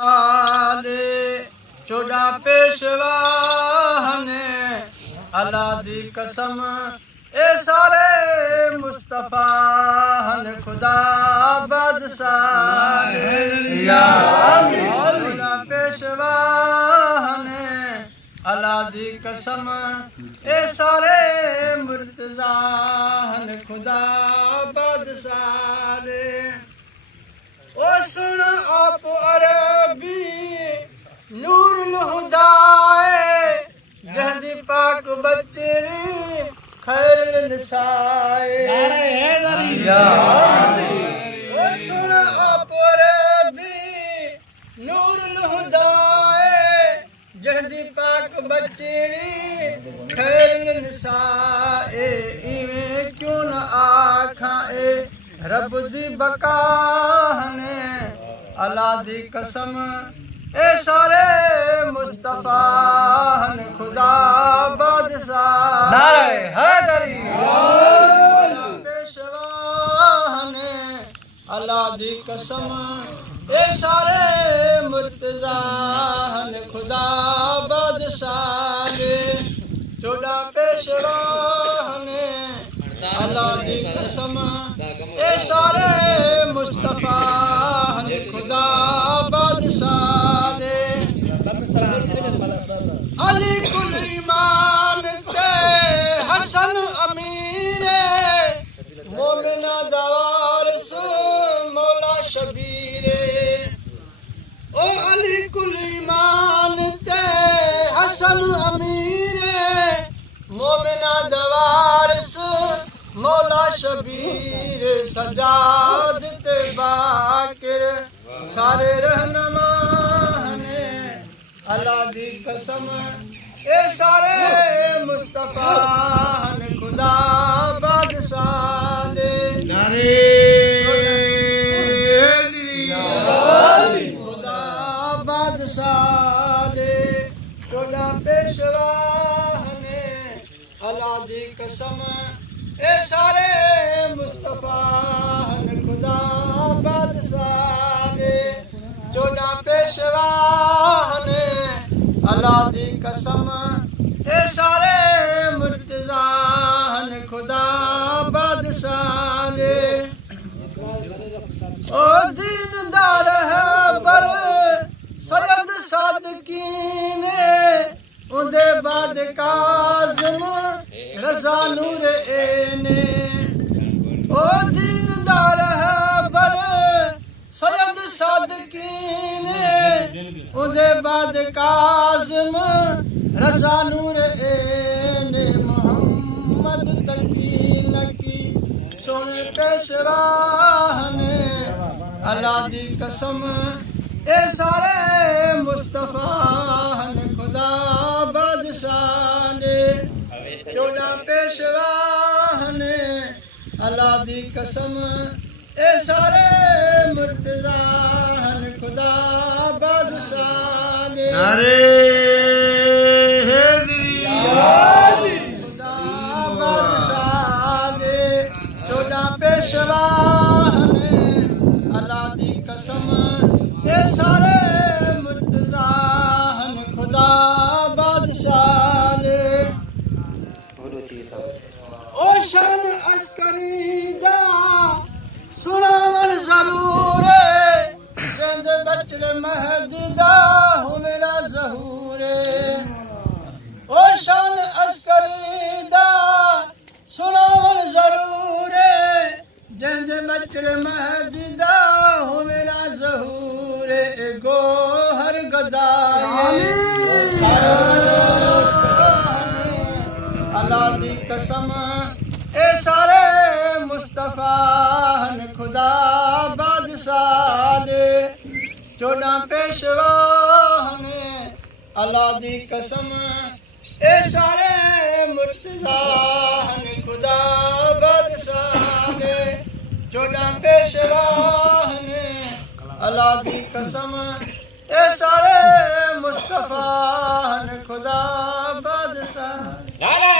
आले 14 पेशवा ने अल्लाह दी कसम ए सारे मुस्तफा ने खुदा बादशाह या 14 पेशवा ने अल्लाह दी कसम ए सारे मुर्तजा ने खुदा बादशाह ओ सुन आप अरबी नूरुल हुदाए जहदी पाक बच्चेरी खैरुल निसाए ओ सुन आप अरबी नूरुल हुदाए जहदी पाक बच्चेरी खैरुल निसाए इवें क्यों न आखाए रब दी बका ने अल्लाह दी कसम ए सारे मुस्तफा ने खुदा बादशाह नारे हैदरी पेशवा ने अल्लाह दी कसम ए सारे मुर्तजा ने खुदा बादशाह 14 पेशवा ने अल्लाह दी कसम ए सारे मुस्तफा ने खुदा बादशाह ने अली कुल ईमान ते हसन अमीर मोमिना दवारस मौला शबीर ओ अली कुल ईमान ते हसन अमीर मोमिना दवारस मौला शबीर सजाद ते बाकिर सारे रहनमा ने अल्लाह दी कसम ए सारे मुस्तफा ने खुदा बादशाह ने नारे खुदा बादशाह ने 14 पेशवा ने अल्लाह दी कसम ए सारे मुस्तफा ने खुदा बादशाह ने 14 पेशवा ने अल्लाह दी कसम ए सारे मुर्तजा ने खुदा बादशाह ने ओ दीनदार है बर सैयद सादकीन उदे बाद काज़िम रज़ा नूर एने ओ दीनदार है बर सैयद सादकीन उदे बाद काज़िम रज़ा नूर एने मोहम्मद तकीन की सुन पेशवा ने अल्लाह दी कसम ए सारे मुस्तफा ने खुदा बादशाह ने 14 पेशवा ने अल्लाह दी कसम ए सारे मुर्तजा ने खुदा बादशाह ने नारे खुदा बादशाह ने 14 पेशवा ने अल्लाह दी कसम ए सारे मुर्तजा ने खुदा बादशाह ने ओ शान अस्करी दा सुनावन जरूर जंद बचल महद दा हो मेरा ज़हूर ओ शान अस्करी दा सुनावन जरूर जंद बचल महद दा हो मेरा ज़हूर गो हर गदाई अल्लाह दी कसम ए सारे मुस्तफा ने खुदा बादशाह ने 14 पेशवा ने अल्लाह दी कसम ए सारे मुर्तजा ने खुदा बादशाह ने 14 पेशवा ने अल्लाह दी कसम ए सारे मुस्तफा ने खुदा बादशाह